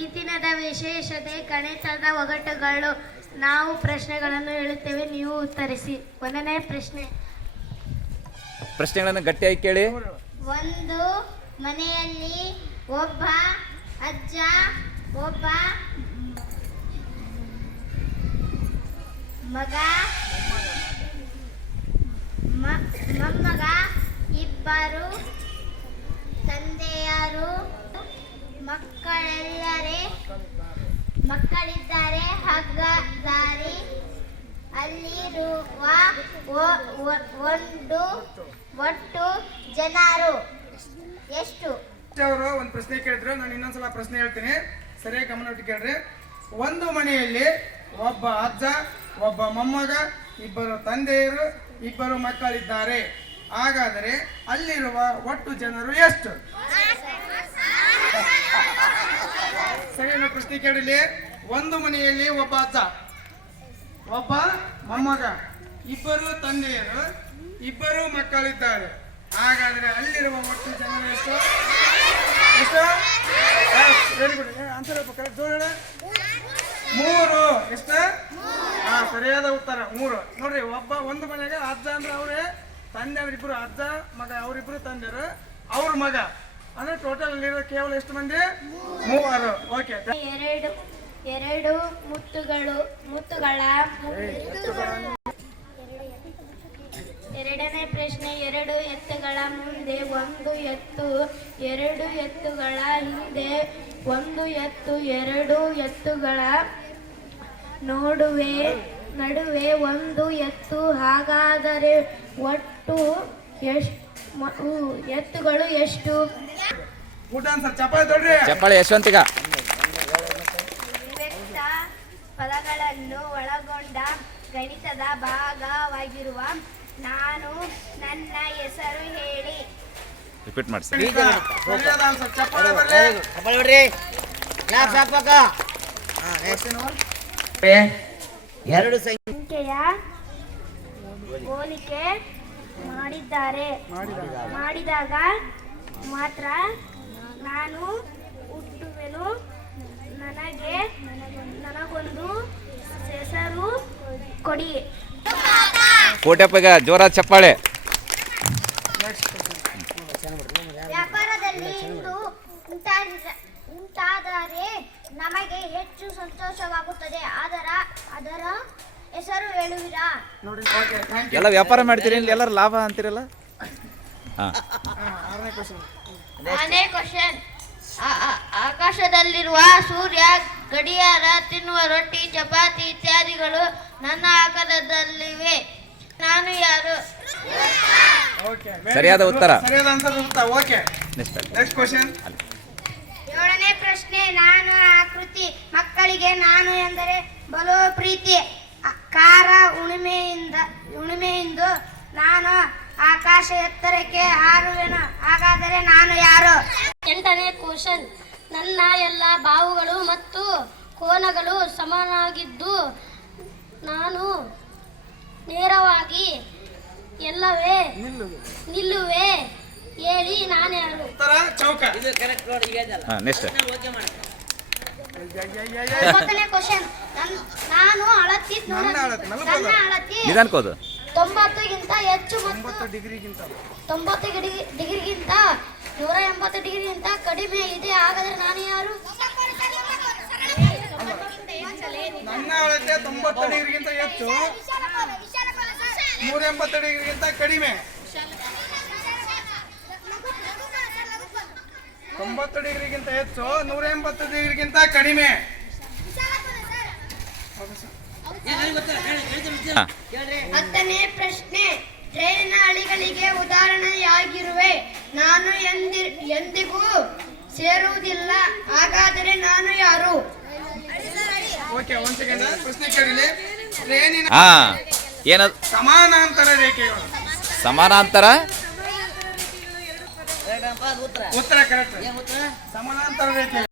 ಈ ದಿನದ ವಿಶೇಷತೆ ಗಣಿತದ ಒಗಟುಗಳು. ನಾವು ಪ್ರಶ್ನೆಗಳನ್ನು ಹೇಳುತ್ತೇವೆ ನೀವು ಉತ್ತರಿಸಿ. ಒಂದನೇ ಪ್ರಶ್ನೆ. ಪ್ರಶ್ನೆಗಳನ್ನು ಗಟ್ಟಿಯಾಗಿ ಕೇಳಿ. ಒಂದು ಮನೆಯಲ್ಲಿ ಒಬ್ಬ ಅಜ್ಜ ಒಬ್ಬ ಮಗ ಮೊಮ್ಮಗ ಇಬ್ಬರು ತಂದೆಯರು ಮಕ್ಕಳೆಲ್ಲರೇ ಮಕ್ಕಳಿದ್ದಾರೆ ಹಗ್ಗ ದಾರಿ ಅಲ್ಲಿರುವ ಒಂದು ಒಟ್ಟು ಜನರು. ಎಷ್ಟು? ಅವರು ಒಂದು ಪ್ರಶ್ನೆ ಕೇಳಿದ್ರು, ನಾನು ಇನ್ನೊಂದ್ಸಲ ಪ್ರಶ್ನೆ ಹೇಳ್ತೀನಿ. ಸರಿಯಾಗಿ ಗಮನ ಇಟ್ಟು ಕೇಳ್ರಿ. ಒಂದು ಮನೆಯಲ್ಲಿ ಒಬ್ಬ ಅಜ್ಜ, ಒಬ್ಬ ಮೊಮ್ಮಗ, ಇಬ್ಬರು ತಂದೆಯರು, ಇಬ್ಬರು ಮಕ್ಕಳಿದ್ದಾರೆ. ಹಾಗಾದರೆ ಅಲ್ಲಿರುವ ಒಟ್ಟು ಜನರು ಎಷ್ಟು? ಸರಿಯಾದ ಪ್ರಶ್ನೆ ಒಂದು ಮನೆಯಲ್ಲಿ ಒಬ್ಬ ಅಜ್ಜ, ಒಬ್ಬ ಮೊಮ್ಮಗ, ಇಬ್ಬರು ತಂದೆಯರು, ಇಬ್ಬರು ಮಕ್ಕಳಿದ್ದಾರೆ. ಹಾಗಾದರೆ ಅಲ್ಲಿರುವ ಒಟ್ಟು ಜನರು ಎಷ್ಟು? ಎಷ್ಟು? ವೆರಿ ಗುಡ್ ಆನ್ಸರ್ ಕರೆಕ್ಟ್ ಮೂರು. ಎಷ್ಟು? ಹಾ ಸರಿಯಾದ ಉತ್ತರ. ಮೂರು. ನೋಡ್ರಿ, ಒಬ್ಬ ಒಂದು ಮನೆಗೆ ಅಜ್ಜ ಅಂದ್ರೆ ಅವರೇ, ತಂದೆ ಅವರಿಬ್ರು ಅಜ್ಜ, ಮಗ ಅವರಿಬ್ರು ತಂದೆಯರು, ಅವ್ರ ಮಗ. ಅಂದ್ರೆ ಟೋಟಲ್ ಅಲ್ಲಿರೋ ಕೇವಲ ಎಷ್ಟು ಮಂದಿ? ಮೂವರು. ಓಕೆ ಎರಡು ಎರಡು ಮುತ್ತುಗಳು, ಮುತ್ತುಗಳ. ಎರಡನೇ ಪ್ರಶ್ನೆ, ಎರಡು ಎತ್ತುಗಳ ಮುಂದೆ ಒಂದು ಎತ್ತು, ಎರಡು ಎತ್ತುಗಳ ಹಿಂದೆ ಒಂದು ಎತ್ತು, ಎರಡು ಎತ್ತುಗಳ ನೋಡುವೆ, ನಡುವೆ ಒಂದು ಎತ್ತು. ಹಾಗಾದರೆ ಒಟ್ಟು ಎಷ್ಟು ಎತ್ತುಗಳು ಎಷ್ಟು? ಊಟ ತೊಡ್ರಿ. ಚಪ್ಪಾಳೆ ಯಶವಂತಿಗ. ಪದಗಳನ್ನು ಒಳಗೊಂಡ ಗಣಿತದ ಭಾಗವಾಗಿರುವ ನಾನು ನನ್ನ ಹೆಸರು ಹೇಳಿ. ರಿಪೀಟ್ ಚಪ್ಪಾಳೆ ಬರ್ರಿ. ಎರಡು ಸಂಖ್ಯೆಯ ಹೋಲಿಕೆ ಮಾಡಿದ್ದಾರೆ. ಮಾಡಿದಾಗ ಮಾತ್ರ ನಾನು ಹುಟ್ಟುವೆನು. ನನಗೆ ನನಗೊಂದು ಹೆಸರು ಕೊಡಿ. ಕೋಟೆಪ್ಪಗ ಜೋರ ಚಪ್ಪಾಳೆ. ವ್ಯಾಪಾರದಲ್ಲಿ ಇಂದು ಉಂಟಾದ ಉಂಟಾದರೆ ನಮಗೆ ಹೆಚ್ಚು ಸಂತೋಷವಾಗುತ್ತದೆ. ಅದರ ಹೇಳುವಿರಾ? ನೋಡಿ ಓಕೆ ಥ್ಯಾಂಕ್ ಯು ಎಲ್ಲ ವ್ಯಾಪಾರ ಮಾಡ್ತೀರಿ ಇಲ್ಲಿ ಎಲ್ಲರೂ ಲಾಭ ಅಂತೀರಲ್ಲ? ಹಾಂ. ಆರನೇ ಕ್ವಶನ್ ಆರನೇ ಕ್ವಶನ್ ಆಕಾಶದಲ್ಲಿರುವ ಸೂರ್ಯ ಗಡಿಯಾರ ತಿನ್ನುವ ರೊಟ್ಟಿ ಚಪಾತಿ ಇತ್ಯಾದಿಗಳು ನನ್ನ ಆಕಾರದಲ್ಲಿವೆ. ನಾನು ಯಾರು? ಓಕೆ ಸರಿಯಾದ ಉತ್ತರ. ಸರಿಯಾದ ಆನ್ಸರ್ ಉತ್ತರ ಓಕೆ ನೆಕ್ಸ್ಟ್ ನೆಕ್ಸ್ಟ್ ಕ್ವಶನ್ ಏಳನೇ ಪ್ರಶ್ನೆ ನಾನು ಆಕೃತಿ ಮಕ್ಕಳಿಗೆ ನಾನು ಎಂದರೆ ಬಲೋ ಪ್ರೀತಿ. ಕಾರ ಉಣಿಮೆಯಿಂದ ಉಣಿಮೆಯಿಂದ ನಾನು ಆಕಾಶ ಎತ್ತರಕ್ಕೆ ಹಾರುವೆನು. ಹಾಗಾದರೆ ನಾನು ಯಾರು? ಎಂಟನೇ ಕ್ವಶನ್. ನನ್ನ ಎಲ್ಲ ಬಾವುಗಳು ಮತ್ತು ಕೋನಗಳು ಸಮನಾಗಿದ್ದು ನಾನು ನೇರವಾಗಿ ಎಲ್ಲವೇ ನಿಲ್ಲುವೆ ಹೇಳಿ ನಾನು ಯಾರು ಉತ್ತರ ಚೌಕ. ಇದು ಕರೆಕ್ಟ್ ನೋಡಿ ಈಗ ಇದಲ್ಲ ಹಾಂ ನೆಕ್ಸ್ಟ್ ಓಕೆ ಮಾಡಿ ಒಂಬತ್ತನೇ ಕ್ವಶನ್ ನಾನು ಅಳತಿ ನನ್ನ ಅಳತೆ, ನಿಧಾನಕ್ಕೋದು ತೊಂಬತ್ತುಗಿಂತ ಹೆಚ್ಚು ಮತ್ತು ಡಿಗ್ರಿಗಿಂತ ತೊಂಬತ್ತು ಡಿಗ್ರಿ ಡಿಗ್ರಿಗಿಂತ ನೂರ ಎಂಬತ್ತು ಡಿಗ್ರಿಗಿಂತ ಕಡಿಮೆ ಇದೆ ಹಾಗಾದ್ರೆ ನಾನು ಯಾರು ನನ್ನ ಅಳತೆ ತೊಂಬತ್ತು ಡಿಗ್ರಿಗಿಂತ ಹೆಚ್ಚು ನೂರ ಎಂಬತ್ತು ಡಿಗ್ರಿಗಿಂತ ಕಡಿಮೆ ತೊಂಬತ್ತು ಡಿಗ್ರಿಗಿಂತ ಹೆಚ್ಚು ನೂರ ಎಂಬತ್ತು ಡಿಗ್ರಿಗಿಂತ ಕಡಿಮೆ. ಹತ್ತನೇ ಪ್ರಶ್ನೆ ಟ್ರೈನ್ ಹಳಿಗಳಿಗೆ ಉದಾಹರಣೆಯಾಗಿರುವೆ. ನಾನು ಎಂದಿ ಎಂದಿಗೂ ಸೇರುವುದಿಲ್ಲ ಹಾಗಾದರೆ ನಾನು ಯಾರು? ಓಕೆ ಒಂದ್ ಸೆಕೆಂಡ್ ಪ್ರಶ್ನೆ ಕೇಳಿದೆ. ಟ್ರೈನಿನ ಏನದು? ಸಮಾನಾಂತರ ರೇಖೆಗಳು. ಸಮಾನಾಂತರ? ಉತ್ತರ. ಉತ್ತರ ಕರೆಕ್ಟ್ ಏನ್ ಉತ್ತರ? ಸಮಾನಾಂತರ ರೇಖೆ.